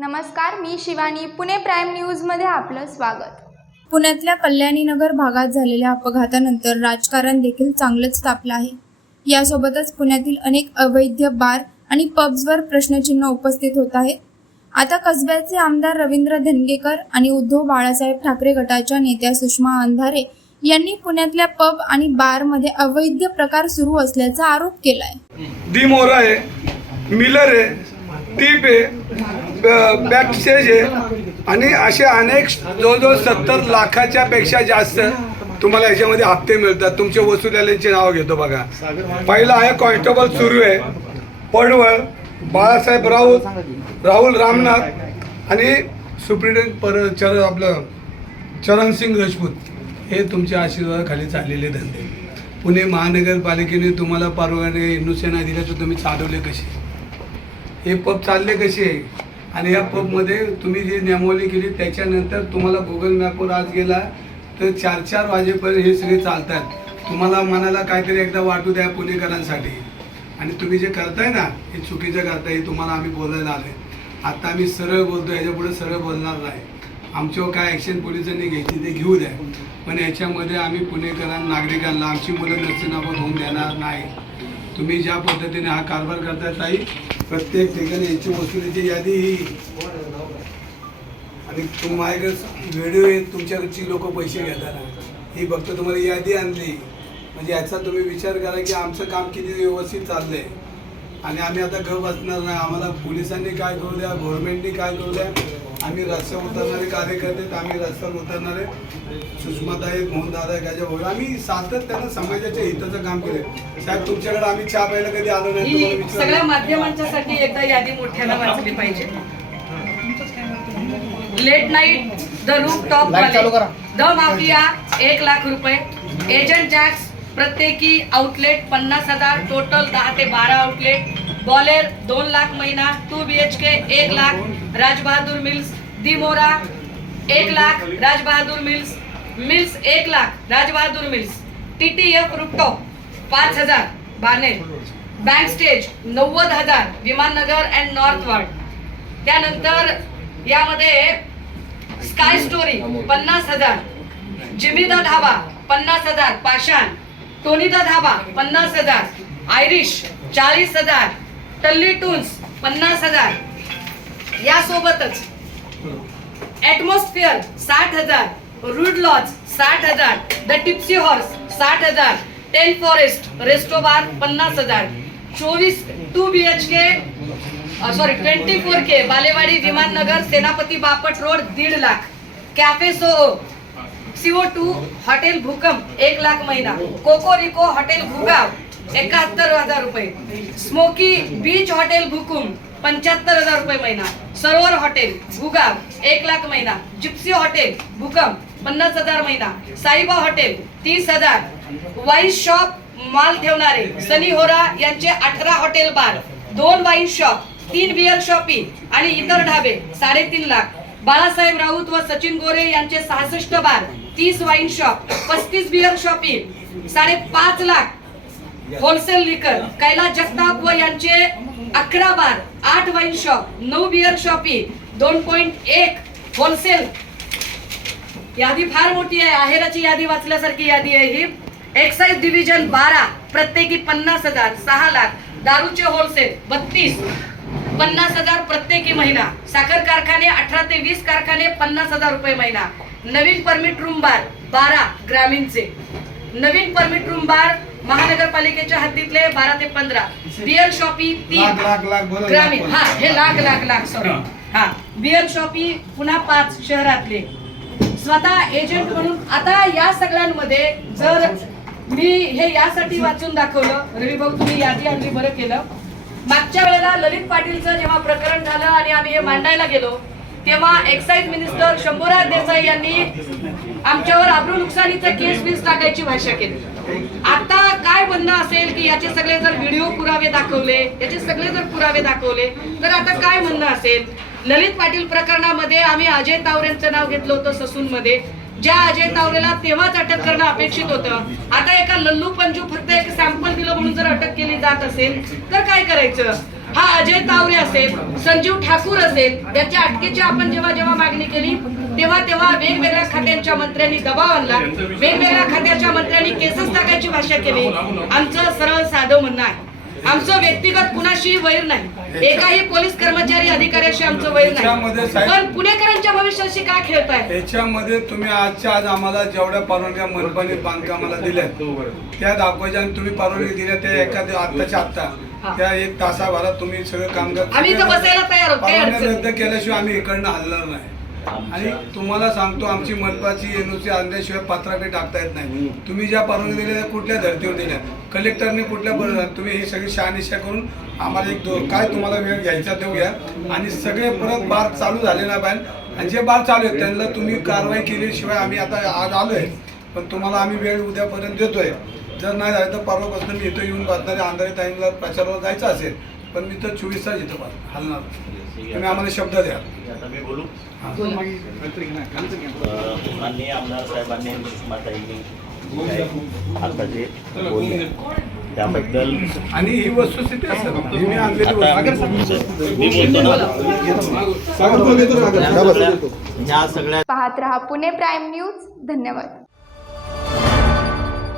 नमस्कार, मी शिवानी. पुणे प्राईम न्यूजमध्ये आपलं स्वागत. पुण्यातल्या कल्याणीनगर भागात झालेल्या अपघातानंतर राजकारण देखील चांगलंच तापलं आहे. यासोबतच पुण्यातील अनेक अवैध बार आणि पब्सवर प्रश्नचिन्ह उपस्थित होत आहे. आता कसब्याचे आमदार रवींद्र धंगेकर आणि उद्धव बाळासाहेब ठाकरे गटाच्या नेत्या सुषमा अंधारे यांनी पुण्यातल्या पब आणि बारमध्ये अवैध प्रकार सुरू असल्याचा आरोप केलाय. दी मोरा आहे, मिलर आहे, टीप आहे, बॅक स्टेज आहे आणि असे अनेक जवळजवळ 70 लाखाच्या पेक्षा जास्त तुम्हाला याच्यामध्ये हप्ते मिळतात. तुमचे वसुलीचे नाव घेतो बघा. पहिला आहे कॉन्स्टेबल सुरू आहे, पडवळ, बाळासाहेब राहुल रामनाथ आणि सुप्रिटेंडेंट आपलं चरणसिंग राजपूत. हे तुमच्या आशीर्वादाखाली चाललेले धंदे. पुणे महानगरपालिकेने तुम्हाला परवाने हिंदुसेना दिल्या तर तुम्ही चालवले कसे? हे पब चालले कसे? आणि या पबमध्ये तुम्ही जी नियमावली केली त्याच्यानंतर तुम्हाला गुगल मॅपवर आज गेला तर 4-4 वाजेपर्यंत हे सगळे चालतात. तुम्हाला मनाला काहीतरी एकदा वाटू द्या पुणेकरांसाठी. आणि तुम्ही जे करताय ना हे चुकीचं करताय, हे तुम्हाला आम्ही बोलायला आले. आता आम्ही सरळ बोलतो, याच्यापुढे सरळ बोलणार नाही. आमच्यावर काय ॲक्शन पोलिसांनी घ्यायची ते घेऊ द्या, पण याच्यामध्ये आम्ही पुणेकरांना, नागरिकांना, आमची मुलं नसताना होऊन देणार नाही. तुम्ही ज्या पद्धतीने हा कारभार करताय ताई, प्रत्येक ठिकाणी याची वसुलीची यादी ही आणि माझ्याकडे व्हिडिओ आहेत, तुमच्याकडची लोक पैसे घेताना ही फक्त तुम्हाला यादी आणली. म्हणजे याचा तुम्ही विचार करा की आमचं काम किती व्यवस्थित चाललं आहे. आणि आम्ही आता घर बसणार नाही. आम्हाला पोलिसांनी काय करू द्या, गव्हर्नमेंटनी काय करू द्या. आम्ही रस्त्यावर उतरणारे कार्यकर्ते, आम्ही रस्त्यावर उतरणारे सुषमाताई, मोहनदादा गाजाभाऊ, आम्ही सातत्यानं समाजाच्या हिताचं काम केले. साहेब तुमच्याकडे आम्ही चहा प्यायला कधी आलो नाही. सगळ्या माध्यमांच्यासाठी एकदा यादी मोठ्यानं वाचली पाहिजे. Late night, the roof top वाले, द माफिया 1 लाख रुपये, एजंट जॅक्स प्रत्येकी आउटलेट 50,000, टोटल 10 ते 12 आउटलेट, बॉलेर 2 लाख महिना, 2 BHK 1 lakh, Rajbahadur mills, the मोरा 1 lakh, Rajbahadur mills 1 lakh, Rajbahadur mills, TTF rooftop 5,000, Baner, bank stage 90,000, Vimannagar and north ward. त्यानंतर यामध्ये Sky Story 50,000, Jimmy the dhaba 50,000, Pashan, Tony the dhaba 50,000, Irish 40,000, Talli Toons 50,000. यासोबतच atmosphere 60,000, rude lodge 60,000, the tipsy horse 60,000, 10 forest restobar 50,000, 2 BHK 24K Balewadi, Vimannagar, Senapati Bapat road 1.5 lakh, cafe CO2 hotel भूकंप 1 लाख महिना, कोकोरिको hotel Bhugaon 71,000 रुपये, smoky beach hotel भूकुम 75,000 रुपये महिना, सरोवर hotel Bhugaon 1 lakh महिना, Gypsy hotel भूकंप 50,000 महिना, साईबा हॉटेल 30,000, वाईन शॉप माल ठेवणारे सनी होरा यांचे 18 hotel bar, 2 wine shop, 3 beer shoppe आणि इतर ढाबे 3.5 लाख, बाळासाहेब राऊत व सचिन गोरे यांचे 66 bar, 30 wine shop, 35 beer shoppe 5.5 lakh, wholesale liquor, Kailas Jagtap व यांचे 11 bar, 8 wine shop, 9 beer shoppe, 2.1 wholesale. यादी फार मोठी आहे. आहेराची यादी वाचल्यासारखी यादी आहे ही. एक्साइज डिव्हिजन 12 प्रत्येकी 50,000, 6 लाख, दारूचे होलसेल 32 50,000 प्रत्येकी महिना, साखर कारखाने 18 ते 20 कारखाने 50,000 रुपये महिना, नवीन परमिट रूम बार 12 ग्रामीणचे, नवीन परमिट रूम बार महानगरपालिकेच्या हद्दीतले 12 ते 15, बिअर शॉपी 3 ग्रामीण, हा हे लाख सॉरी, हा बिअर शॉपी पुन्हा 5 शहरातले. स्वतः एजंट म्हणून आता या सगळ्यांमध्ये जर मी हे यासाठी वाचून दाखवलं, रवी भाऊ तुम्ही यादी आणली, बरं केलं. मागच्या वेळेला ललित पाटीलचं जेव्हा प्रकरण झालं आणि आम्ही हे मांडायला गेलो तेव्हा एक्साइज मिनिस्टर शंभूराज देसाई यांनी आमच्यावर आब्रू नुकसानीचं केस टाकायची भाषा केली. आता काय म्हणणं असेल की याचे सगळे जर व्हिडिओ पुरावे दाखवले, याचे सगळे जर पुरावे दाखवले तर आता काय म्हणणं असेल? ललित पाटील प्रकरणामध्ये आम्ही अजय तावरेंचं नाव घेतलं होतं ससूनमध्ये. ज्या अजय तावरेला तेव्हाच अटक करणं अपेक्षित होतं. आता एका लल्लू पंजू फक्त एक सॅम्पल दिलं म्हणून जर अटक केली जात असेल तर काय करायचं? हा अजय तावरे असेल, संजीव ठाकूर असेल, याच्या अटकेची आपण जेव्हा मागणी केली तेव्हा वेगवेगळ्या खात्यांच्या मंत्र्यांनी दबाव आणला, वेगवेगळ्या खात्याच्या मंत्र्यांनी केसेस टाकायची भाषा केली. आमचं सरळ साधं म्हणणं आहे, आमचं व्यक्तिगत कुणाशी वैर नाही, एकाही पोलीस कर्मचारी अधिकाऱ्याशी आमचं वैर याच्यामध्ये नाही, साहेब- पण पुणेकरांच्या भविष्याशी काय खेळताय? याच्यामध्ये तुम्ही आजच्या आज आम्हाला जेवढ्या परवानग्या मनपाने बांधकामाला दिल्या त्या दाखवायच्या आणि तुम्ही परवानगी दिल्या त्या एखाद्या आत्ताच्या आत्ता त्या 1 तासाभरात तुम्ही सगळं काम आम्ही इथं बसायला तयार आहोत, काही परवानग्या अडचण रद्द केल्याशिवाय आम्ही इकडनं हलणार नाही. आणि तुम्हाला सांगतो आमची मनपाची एनओसी आणल्याशिवाय पत्रापे टाकता येत नाही. तुम्ही ज्या परवानगी दिल्या त्या कुठल्या धर्तीवर दिल्या, कलेक्टरने कुठल्या तुम्ही ही सगळी शहानिशा करून आम्हाला काय तुम्हाला वेळ घ्यायचा देऊया आणि सगळे परत बार चालू झाले ना पाहिजे आणि जे बार चालू आहेत त्यांना तुम्ही कारवाई केल्याशिवाय आम्ही आता आज आलोय, पण तुम्हाला आम्ही वेळ उद्यापर्यंत देतोय. जर नाही झालं तर परवापासून मी इथं येऊन बसणारे अंधारे टाईमला प्रचारावर जायचं असेल, पण मी तर 24 तास इथं हलणार. तुम्ही आम्हाला शब्द द्या. आता मी बोलू. बोला. माननीय आमदार साहेबांनी सुषमाताईंनी आता जे बोलले त्याबद्दल आणि ही वस्तुस्थिती असेल ही मी आणलेली आता वस्तू. मी बोलतो ना ह्या सगळ्या पाहत रहा पुणे प्राईम न्यूज. धन्यवाद.